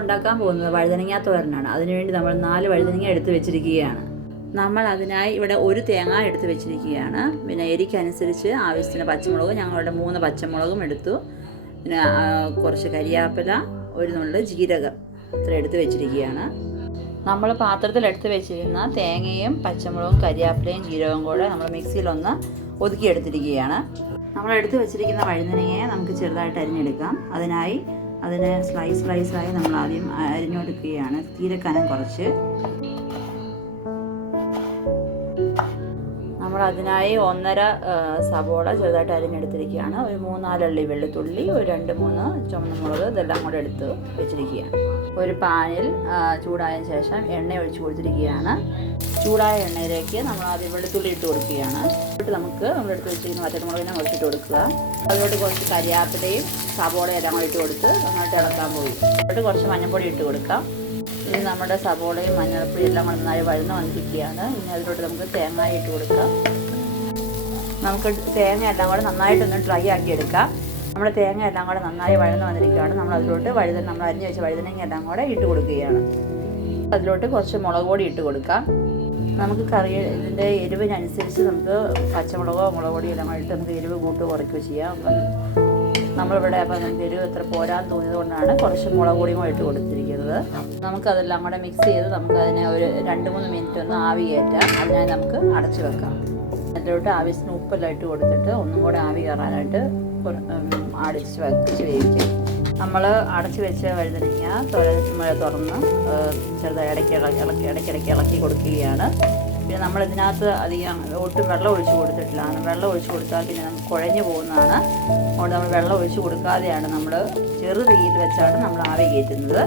ഉണ്ടാക്കാൻ പോകുന്നത് വഴുതനങ്ങ തോരനാണ്. അതിനുവേണ്ടി നമ്മൾ നാല് വഴുതനങ്ങ എടുത്ത് വെച്ചിരിക്കുകയാണ്. നമ്മൾ അതിനായി ഇവിടെ ഒരു തേങ്ങ എടുത്ത് വെച്ചിരിക്കുകയാണ്. പിന്നെ എരിക്കനുസരിച്ച് ആവശ്യത്തിന് പച്ചമുളകും ഞങ്ങളുടെ മൂന്ന് പച്ചമുളകും എടുത്തു. പിന്നെ കുറച്ച് കരിയാപ്പില ഒരു നുള്ളു ജീരകം ഇത്ര എടുത്ത് വെച്ചിരിക്കുകയാണ്. നമ്മൾ പാത്രത്തിൽ എടുത്ത് വെച്ചിരുന്ന തേങ്ങയും പച്ചമുളകും കരിയാപ്പിലയും ജീരകവും കൂടെ നമ്മൾ മിക്സിയിലൊന്ന് ഒതുക്കിയെടുത്തിരിക്കുകയാണ് നമ്മൾ എടുത്ത് വെച്ചിരിക്കുന്ന വഴുതനങ്ങയെ നമുക്ക് ചെറുതായിട്ട് അരിഞ്ഞെടുക്കാം. അതിനായി അതിനെ സ്ലൈസ് സ്ലൈസായി നമ്മൾ ആദ്യം അരിഞ്ഞെടുക്കുകയാണ് തീരെ കനം കുറച്ച്. നമ്മൾ അതിനായി ഒന്നര സവോള ചെറുതായിട്ട് അരിഞ്ഞെടുത്തിരിക്കുകയാണ്. ഒരു മൂന്നാലള്ളി വെളുത്തുള്ളി ഒരു രണ്ട് മൂന്ന് ചുമന്ന മുളക് ഇതെല്ലാം കൂടെ എടുത്ത് വെച്ചിരിക്കുകയാണ്. ഒരു പാനിൽ ചൂടായ ശേഷം എണ്ണ ഒഴിച്ച് കൊടുത്തിരിക്കുകയാണ്. ചൂടായ എണ്ണയിലേക്ക് നമ്മൾ ആദ്യം വെളുത്തുള്ളി ഇട്ട് കൊടുക്കുകയാണ്. എന്നിട്ട് നമുക്ക് നമ്മൾ എടുത്ത് വെച്ചിരിക്കുന്ന വറ്റൽമുളകിനെ കുറച്ചിട്ട് കൊടുക്കുക. അതിനോട് കുറച്ച് കരിയാപ്പിലയും സവോളയും എല്ലാം കൂടി ഇട്ട് കൊടുത്ത് നന്നായിട്ട് ഇളക്കാൻ പോയി എന്നിട്ട് കുറച്ച് മഞ്ഞൾപ്പൊടി ഇട്ട് കൊടുക്കാം. ഇനി നമ്മുടെ സവോളയും മഞ്ഞൾപ്പൊടി എല്ലാം നന്നായി വഴന്ന് വന്നിരിക്കുകയാണ്. ഇനി അതിലോട്ട് നമുക്ക് തേങ്ങ ഇട്ട് കൊടുക്കാം. നമുക്ക് തേങ്ങ എല്ലാം കൂടെ നന്നായിട്ടൊന്ന് ഡ്രൈ ആക്കി എടുക്കാം. നമ്മുടെ തേങ്ങ എല്ലാം കൂടെ നന്നായി വഴന്ന് വന്നിരിക്കുകയാണ്. നമ്മൾ അതിലോട്ട് വഴുതന നമ്മൾ അരിഞ്ഞ് വെച്ച വഴുതനങ്ങ എല്ലാം കൂടെ ഇട്ട് കൊടുക്കുകയാണ്. അതിലോട്ട് കുറച്ച് മുളക് പൊടി ഇട്ട് കൊടുക്കാം. നമുക്ക് കറി ഇതിന്റെ എരിവിനനുസരിച്ച് നമുക്ക് പച്ചമുളകോ മുളക് പൊടിയോ എല്ലാം കൂടെ നമുക്ക് എരിവ് കൂട്ട് കുറയ്ക്കുകയോ ചെയ്യാം. നമ്മളിവിടെ അപ്പം എരിവ് എത്ര പോരാൻ തോന്നിയത് കൊണ്ടാണ് കുറച്ച് മുളക് പൊടിയും ഇട്ട് കൊടുത്തിരിക്കുന്നത്. നമുക്കതെല്ലാം കൂടെ മിക്സ് ചെയ്ത് നമുക്കതിനെ ഒരു രണ്ട് മൂന്ന് മിനിറ്റ് ഒന്ന് ആവി കയറ്റാം. അതിനായി നമുക്ക് അടച്ചു വെക്കാം. അതിലോട്ട് ആവശ്യത്തിന് ഉപ്പെല്ലാം ഇട്ട് കൊടുത്തിട്ട് ഒന്നും കൂടെ ആവി കയറാനായിട്ട് അടിച്ച് വെച്ച് വേവിക്കും. നമ്മൾ അടച്ച് വെച്ച വഴുതനങ്ങ തുഴ തുറന്ന് ചെറുതായി ഇടയ്ക്ക് ഇളക്കി ഇടയ്ക്കിടയ്ക്ക് ഇളക്കി കൊടുക്കുകയാണ്. പിന്നെ നമ്മൾ ഇതിനകത്ത് അധികം ഒട്ടും വെള്ളം ഒഴിച്ച് കൊടുത്തിട്ടില്ല. വെള്ളം ഒഴിച്ച് കൊടുത്താൽ പിന്നെ നമുക്ക് കുഴഞ്ഞു പോകുന്നതാണ്. അതുകൊണ്ട് നമ്മൾ വെള്ളം ഒഴിച്ച് കൊടുക്കാതെയാണ് നമ്മൾ ചെറു തീയിൽ വെച്ചാണ് നമ്മൾ ആവി കയറ്റുന്നത്.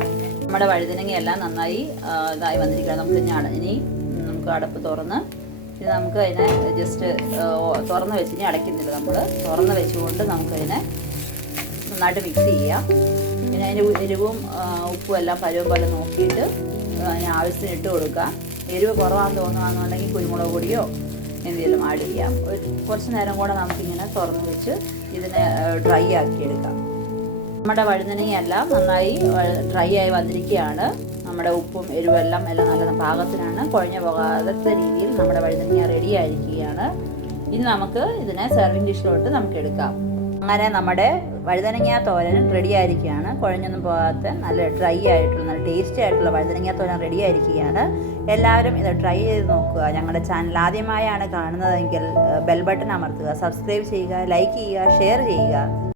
നമ്മുടെ വഴുതനങ്ങയെല്ലാം നന്നായി ഇതായി വന്നിരിക്കുകയാണ്. നമുക്ക് ഞാൻ ഇനി നമുക്ക് അടപ്പ് തുറന്ന് ഇത് നമുക്ക് അതിനെ ജസ്റ്റ് തുറന്ന് വെച്ച് ഇനി അടയ്ക്കുന്നില്ല നമ്മൾ. തുറന്ന് വെച്ചുകൊണ്ട് നമുക്കതിനെ നന്നായിട്ട് മിക്സ് ചെയ്യാം. പിന്നെ അതിന്റെ എരിവും ഉപ്പും എല്ലാം പരുവും പോലെ നോക്കിയിട്ട് അതിന് ആവശ്യത്തിന് ഇട്ട് കൊടുക്കുക എരിവ് കുറവാന്ന് തോന്നുകയാണെന്നുണ്ടെങ്കിൽ കുരുമുളക് പൊടിയോ എന്തെങ്കിലും ആഡ് ചെയ്യാം. കുറച്ച് നേരം കൂടെ നമുക്കിങ്ങനെ തുറന്ന് വെച്ച് ഇതിനെ ഡ്രൈ ആക്കി എടുക്കാം നമ്മുടെ വഴുതനങ്ങയെല്ലാം നന്നായി ഡ്രൈ ആയി വന്നിരിക്കുകയാണ്. നമ്മുടെ ഉപ്പും എരിവെല്ലാം എല്ലാം നല്ല പാകത്തിനാണ്. കുഴഞ്ഞു പോകാത്ത രീതിയിൽ നമ്മുടെ വഴുതനങ്ങ റെഡി ആയിരിക്കുകയാണ്. ഇനി നമുക്ക് ഇതിനെ സെർവിങ് ഡിഷിലോട്ട് നമുക്ക് എടുക്കാം. അങ്ങനെ നമ്മുടെ വഴുതനങ്ങ തോരൻ റെഡി ആയിരിക്കുകയാണ്. കുഴഞ്ഞൊന്നും പോകാത്ത നല്ല ഡ്രൈ ആയിട്ടുള്ള നല്ല ടേസ്റ്റി ആയിട്ടുള്ള വഴുതനങ്ങ തോരൻ റെഡി ആയിരിക്കുകയാണ്. എല്ലാവരും ഇത് ട്രൈ ചെയ്ത് നോക്കുക. ഞങ്ങളുടെ ചാനൽ ആദ്യമായാണ് കാണുന്നതെങ്കിൽ ബെൽ ബട്ടൺ അമർത്തുക സബ്സ്ക്രൈബ് ചെയ്യുക ലൈക്ക് ചെയ്യുക ഷെയർ ചെയ്യുക.